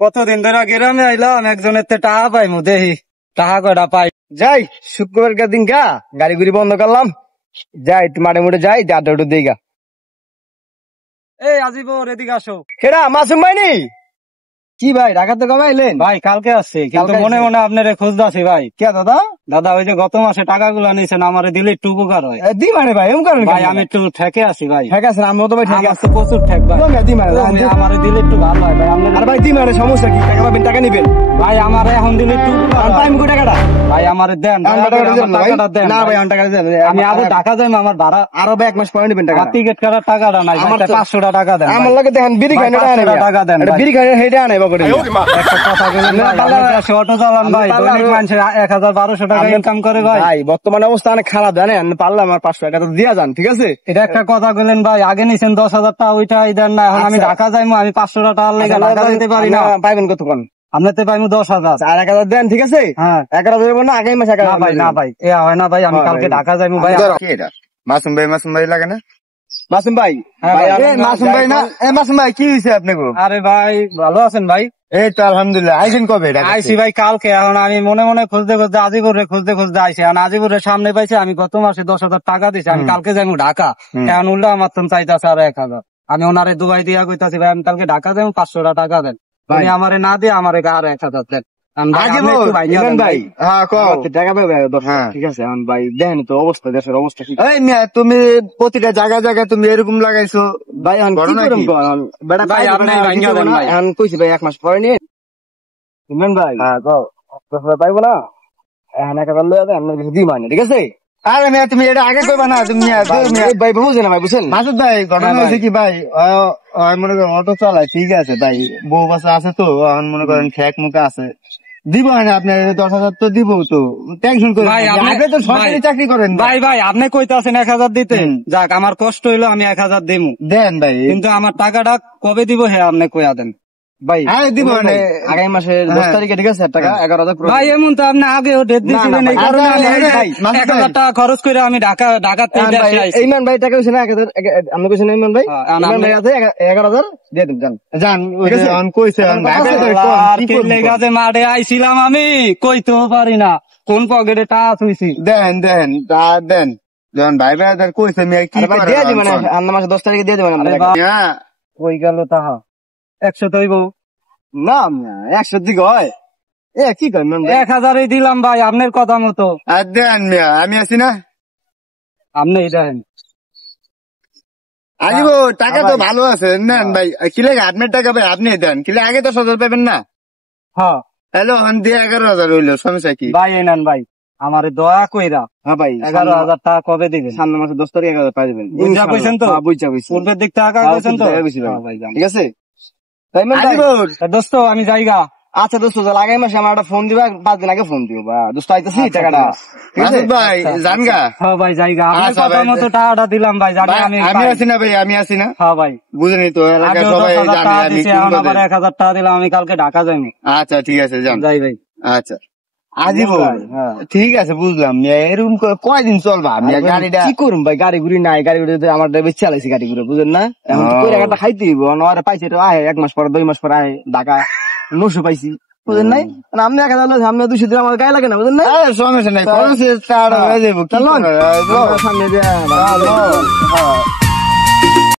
কতদিন ধরে গ্রামে আইলাম, একজনের টাকা পাই মু দেখি টাকা কয়টা পাই। যাই শুক্রবার দিন গা গাড়ি গুড়ি বন্ধ করলাম, যাই একটু মাঠে মুঠে যাই, আড্ডা উড্ডা দিই গা। এই আজিবর এদিকে আসো। কেডা মাসুম ভাই নি? কি ভাই ঢাকাতে কবে আইলেন? ভাই কালকে আসছে, কিন্তু কালকে মনে আসছে? মনে আপনারে খুঁজতাছি ভাই। কে দাদা? দাদা ওই যে গত মাসে টাকাগুলো নিছেন, আমারে দিলে একটু উপকার হয়। দি মানে ভাই এম করেন ভাই আমি একটু ঠেকে আছি ভাই। ঠিক আছে আমি তো ভাই ঠিক আমার আছে তো প্রচুর ঠেক ভাই। দি মানে আমারে দিলে একটু ভালো হয় ভাই। আর ভাই দি মানে সমস্যা কি? টাকা পাবেন, টাকা নিবেন। ভাই আমারে এখন দিলে একটু উপকার হয়। টাইম কো টাকাটা ভাই আমারে দেন, টাকাটা দেন। না ভাই টাকা দেন, আমি আবার ঢাকা যাই, আমার ভাড়া আরো এক মাস পরে নিবেন টাকা। টিকিট কাটার টাকাটা নাই, আমার 500 টাকা দেন। আমার লাগে দেখেন বিড়ি খাই না টাকা দেন, বিড়ি খাই হেডে আনে বাবা। একটা কথা বলেন ভাই, আপনি অটো চালান ভাই, দৈনিক মানুষের 1000-1200 টাকা ইনকাম করে ভাই। ভাই বর্তমানে অবস্থা অনেক খারাপ জানেন, পারলে আমার 500 টাকা দিয়া যান, ঠিক আছে? এটা একটা কথা বলেন ভাই, আগে নিছেন 10,000 টাকা, ওইটাই দেন না। এখন আমি ঢাকা যাইমু, আমি 500 টাকা লেগে ঢাকা যেতে পারি না। পাইবেন কতক্ষণ? আপনাতে পাইমু 10,000। আর 1000 দেন, ঠিক আছে? হ্যাঁ 1000 দেবো না, আগামী মাসে না ভাই, না ভাই, এ হয় না ভাই, আমি কালকে ঢাকা যাইমু ভাই। মাসুম ভাই লাগে না? মাসুম ভাই, মাসুম ভাই না? মাসুম ভাই কি হয়েছে আপনাকে? আরে ভাই ভালো আছেন ভাই? এই তো আলহামদুলিল্লাহ। আইসেন কবে? আইসি ভাই কালকে। এখন আমি মনে মনে খুঁজতে খুঁজতে আজিপুরে আইসি। এখন আজিপুরের সামনে পাইছি, আমি গত মাসে 10,000 টাকা দিছি, আমি কালকে যাইমু ঢাকা। এখন উল্টা আমার তো চাইতেছে আরো 1,000। আমি ওনারে দুবাই দিয়া কইতাছি ভাই আমি কালকে ঢাকা যাইমু, 500 টাকা দেন। উনি আমারে না দিয়ে আমারে আরো 1,000 দেন। তুমি প্রতিটা জায়গায় জায়গায় তুমি এরকম লাগাইছো ভাই, কইছি ভাই 1 মাস পরে নিয়ে ভাই পাইবো না, এখন 1,000 লইয়া দেন, দি মানে, ঠিক আছে? আরে মিয়া তুমি এটা আগে কইবা না, তুমি ভাই বুঝে না ভাই, বুঝছেন? মাসুদ ভাই ঘটনা হয়েছে কি ভাই, মনে করেন অটো চালায়, ঠিক আছে ভাই, বউ বাচ্চা আছে তো, মনে করেন ঠেক মুখে আছে, দিব না আপনার 10,000 তো দিব, তো টেনশন করেন আপনি তো সরকারি চাকরি করেন ভাই। ভাই আপনি কইতাছেন 1,000 দিতেন, যাক আমার কষ্ট হইলো, আমি 1,000 দিমু, দেন ভাই। কিন্তু আমার টাকাটা কবে দিব হে আপনি কইয়া দেন ভাই। দিব আগামী মাসের 10 তারিখে, ঠিক আছে? টাকা 11,000 ভাই। এমন তো আপনি আগেও ডেট দিয়েছিলেন, এই কারণে আমি 1,000 টাকা খরচ করে আমি ঢাকাতে ইমান ভাই টাকা হয়েছে না 1000, আপনি কইছেন ইমান ভাই? ইমান ভাই আছে 11,000 দিয়ে দেব, জান জান কইছে লেগাতে মাঠে আইছিলাম, আমি কইতেও পারি না কোন পকেটে টাচ হইছি। দেন দেন দেন যখন ভাই ভাই কইছে আমি কি দিয়ে দিবেন, আপনার মাসে 10 তারিখে দিয়ে দিবেন। কই গেল তাহা 100 তো হইব না, 100 দিকে হয়? কি করেন? 1,000 দিলাম ভাই আপনার কথা মতো। দেন মিয়া, আমি আছি না, আপনি দেন। আসবো টাকা তো ভালো আছে, নেন ভাই। কি লাগে আপনার টাকা ভাই আপনি দেন, কি আগে 10,000 পাবেন না? হ্যাঁ হ্যালো, দিয়ে 11,000 হইলো, সমস্যা কি ভাই? এই নেন ভাই, আমারে দয়া কইরা। হ্যাঁ ভাই 11,000 টাকা কবে দিবেন? সামনে মাসে 10 তারিখ 11,000 পাই দিবেন, বুঝা কইছেন তো? বুঝা কইছি, পূর্বের দিক টাকা কইছেন তো? ঠিক আছে দোস্ত, আমি যাইগা। আচ্ছা দোস্ত, আগামী মাসে আমার একটা ফোন দিবা, 5 দিন আগে ফোন দিও বা দোস্ত, আইতেছি টাকাটা, ঠিক আছে ভাই? জানগা? হ্যাঁ ভাই যাইগা, আপনার কথা মতো টাকাটা দিলাম ভাই। আমি আছি না ভাই, আমি আছি না? হ্যাঁ ভাই বুঝেনি তো, এলাকার সবাই জানে আমি এখন আবার 1,000 টাকা দিলাম, আমি কালকে ঢাকা যাইনি। আচ্ছা ঠিক আছে, যান যাই ভাই। আচ্ছা আজীবন, ঠিক আছে বুঝলাম। এরকম কয়দিন চলবা? গাড়িটা কি করুন ভাই, গাড়ি ঘুরি নাই, গাড়ি ঘুরি আমার বেশি চালাইছি গাড়ি ঘুরে, বুঝেন না? এখন টাকাটা খাইতে দিব, পাইছে আহে 1 মাস পরে 2 মাস পরে আহে ঢাকা 900 পাইছি, বুঝেন নাই? আপনি 1,000 সামনে 200 দিলে আমার গায়ে লাগে না, বুঝেন না? সমস্যা নাই, সামনে